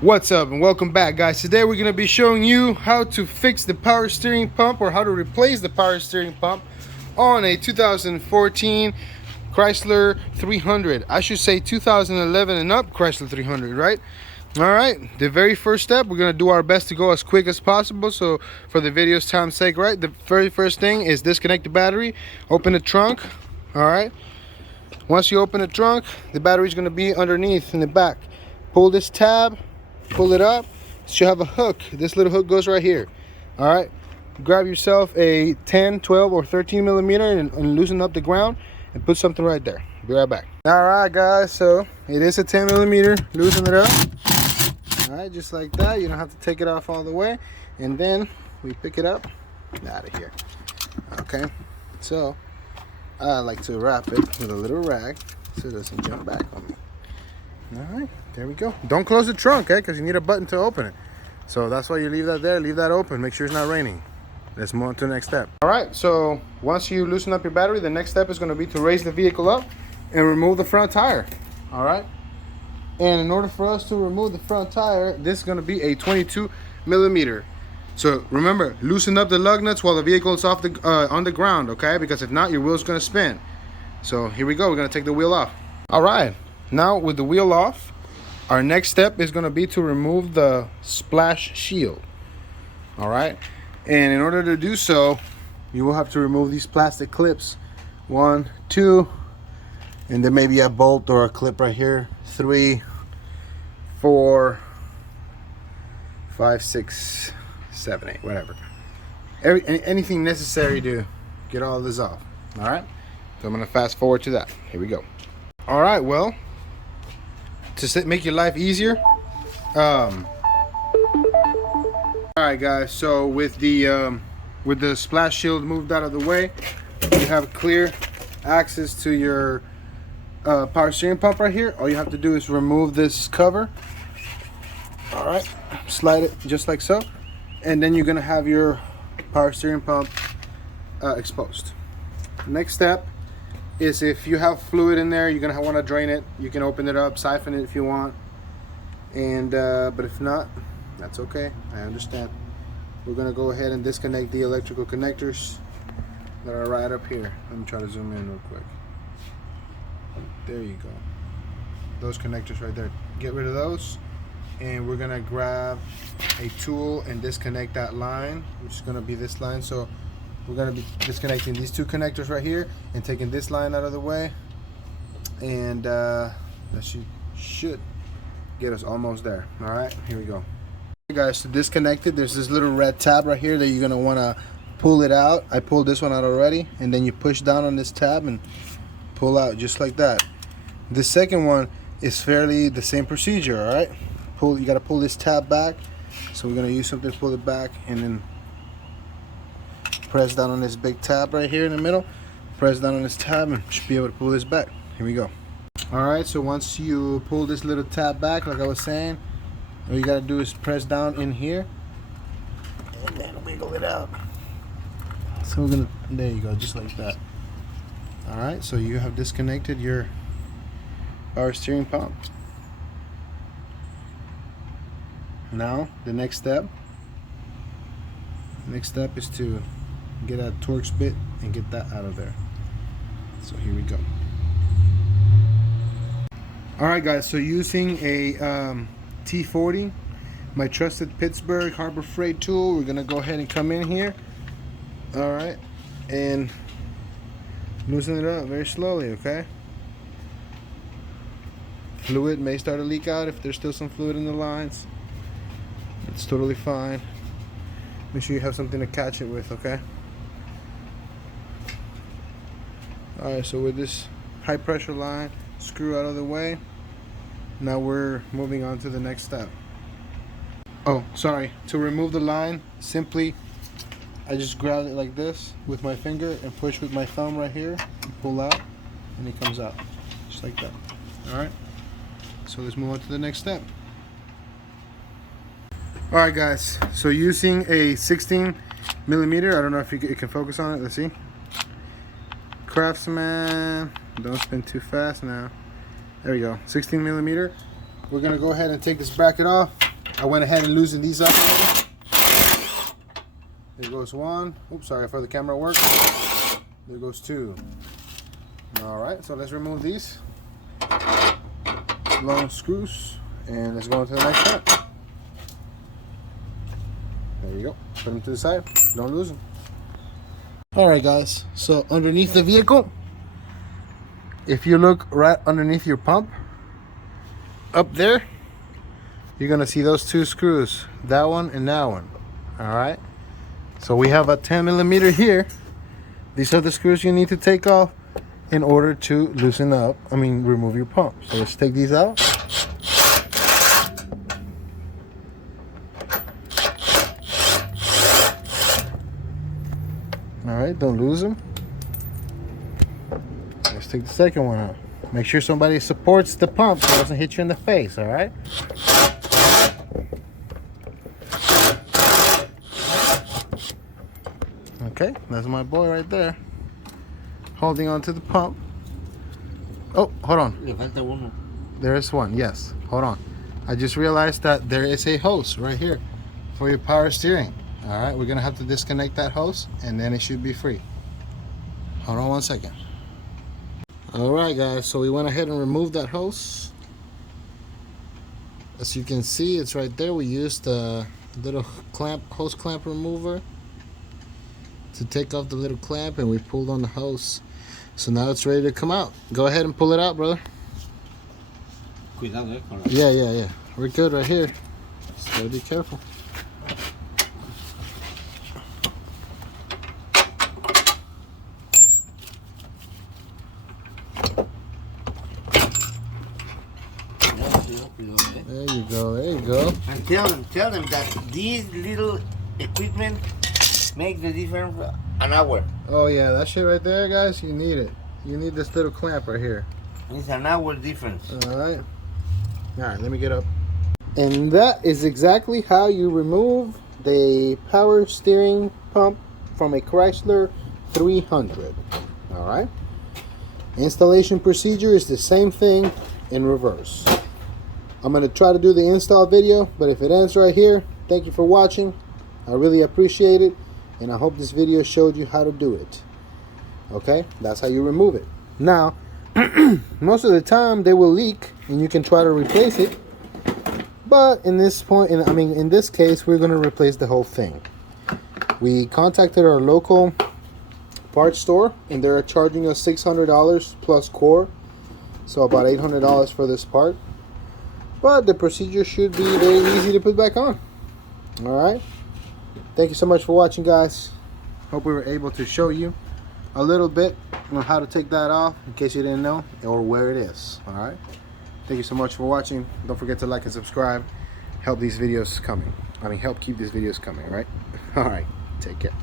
What's up and welcome back, guys. Today we're going to be showing you how to fix the power steering pump, or how to replace the power steering pump on a 2014 Chrysler 300. I should say 2011 and up Chrysler 300, right? All right, the very first step, we're going to do our best to go as quick as possible, so for the video's time's sake, right? The very first thing is disconnect the battery, open the trunk. All right, once you open the trunk, the battery's going to be underneath in the back. Pull this tab, pull it up. It should have a hook. This little hook goes right here. All right, grab yourself a 10, 12, or 13 millimeter and loosen up the ground and put something right there. Be right back. All right, guys, so it is a 10 millimeter. Loosen it up. All right, just like that. You don't have to take it off all the way, and then we pick it up out of here. Okay, so I like to wrap it with a little rag so it doesn't jump back on me. All right, there we go. Don't close the trunk, because you need a button to open it. So that's why you leave that there. Leave that open. Make sure it's not raining. Let's move on to the next step. All right, so once you loosen up your battery, the next step is going to be to raise the vehicle up and remove the front tire. All right, and in order for us to remove the front tire, this is going to be a 22 millimeter. So remember, loosen up the lug nuts while the vehicle is off the on the ground, okay? Because if not, your wheel's going to spin. So here we go. We're going to take the wheel off. All right. Now with the wheel off, our next step is going to be to remove the splash shield. All right, and in order to do so, you will have to remove these plastic clips. 1, 2, and then maybe a bolt or a clip right here. 3, 4, 5, 6, 7, 8, whatever. Anything necessary to get all this off. All right, so I'm going to fast forward to that. Here we go. All right, well, to make your life easier, all right, guys, so with the splash shield moved out of the way, you have clear access to your power steering pump right here. All you have to do is remove this cover. All right, slide it just like so, and then you're gonna have your power steering pump exposed. Next step is, if you have fluid in there, you're gonna want to drain it. You can open it up, siphon it if you want, and but if not, that's okay. I understand. We're gonna go ahead and disconnect the electrical connectors that are right up here. Let me try to zoom in real quick. There you go. Those connectors right there. Get rid of those, and we're gonna grab a tool and disconnect that line, which is gonna be this line. So we're going to be disconnecting these two connectors right here and taking this line out of the way, and that should get us almost there. All right, here we go. Hey guys, to disconnect it, there's this little red tab right here that you're going to want to pull it out. I pulled this one out already, and then you push down on this tab and pull out just like that. The second one is fairly the same procedure. All right, you got to pull this tab back, so we're going to use something to pull it back, and then press down on this big tab right here in the middle. Press down on this tab and should be able to pull this back. Here we go. All right, so once you pull this little tab back, like I was saying, all you gotta do is press down in here and then wiggle it out. So there you go, just like that. All right, so you have disconnected your power steering pump. Now the next step is to get a Torx bit and get that out of there. So here we go. All right, guys, so using a T40, my trusted Pittsburgh Harbor Freight tool, we're gonna go ahead and come in here, all right, and loosen it up very slowly. Okay, fluid may start to leak out. If there's still some fluid in the lines, it's totally fine. Make sure you have something to catch it with, okay? Alright, so with this high pressure line screw out of the way, now we're moving on to the next step. Oh, sorry. To remove the line, simply I just grab it like this with my finger and push with my thumb right here and pull out, and it comes out just like that. Alright, so let's move on to the next step. Alright, guys, so using a 16 millimeter, I don't know if you can focus on it, let's see. Craftsman, don't spin too fast now. There we go, 16 millimeter. We're gonna go ahead and take this bracket off. I went ahead and loosened these up already. There goes one. Oops, sorry for the camera work. There goes two. Alright, so let's remove these long screws and let's go on to the next one. There you go. Put them to the side. Don't lose them. Alright guys, so underneath the vehicle, if you look right underneath your pump, up there, you're going to see those two screws. That one and that one. Alright. So we have a 10 millimeter here. These are the screws you need to take off in order to remove your pump. So let's take these out. Alright, don't lose them. Let's take the second one out. Make sure somebody supports the pump so it doesn't hit you in the face, alright? Okay, that's my boy right there. Holding on to the pump. Oh, hold on. There is one, yes. Hold on. I just realized that there is a hose right here for your power steering. Alright, we're gonna have to disconnect that hose and then it should be free. Hold on one second. Alright guys, so we went ahead and removed that hose. As you can see, it's right there. We used the little hose clamp remover to take off the little clamp, and we pulled on the hose. So now it's ready to come out. Go ahead and pull it out, brother. Cuidado, Yeah. We're good right here. Just gotta be careful. There you go. And tell them that these little equipment make the difference an hour. Oh yeah, that shit right there, guys, you need it. You need this little clamp right here. It's an hour difference. Alright, let me get up. And that is exactly how you remove the power steering pump from a Chrysler 300. Alright. Installation procedure is the same thing in reverse. I'm going to try to do the install video, but if it ends right here, thank you for watching. I really appreciate it, and I hope this video showed you how to do it. Okay, that's how you remove it. Now, most of the time they will leak, and you can try to replace it. But in this case, we're going to replace the whole thing. We contacted our local parts store, and they're charging us $600 plus core, so about $800 for this part. But the procedure should be very easy to put back on. Alright. Thank you so much for watching, guys. Hope we were able to show you a little bit on how to take that off, in case you didn't know, or where it is. Alright. Thank you so much for watching. Don't forget to like and subscribe. Help these videos coming. Help keep these videos coming, right? Alright. Take care.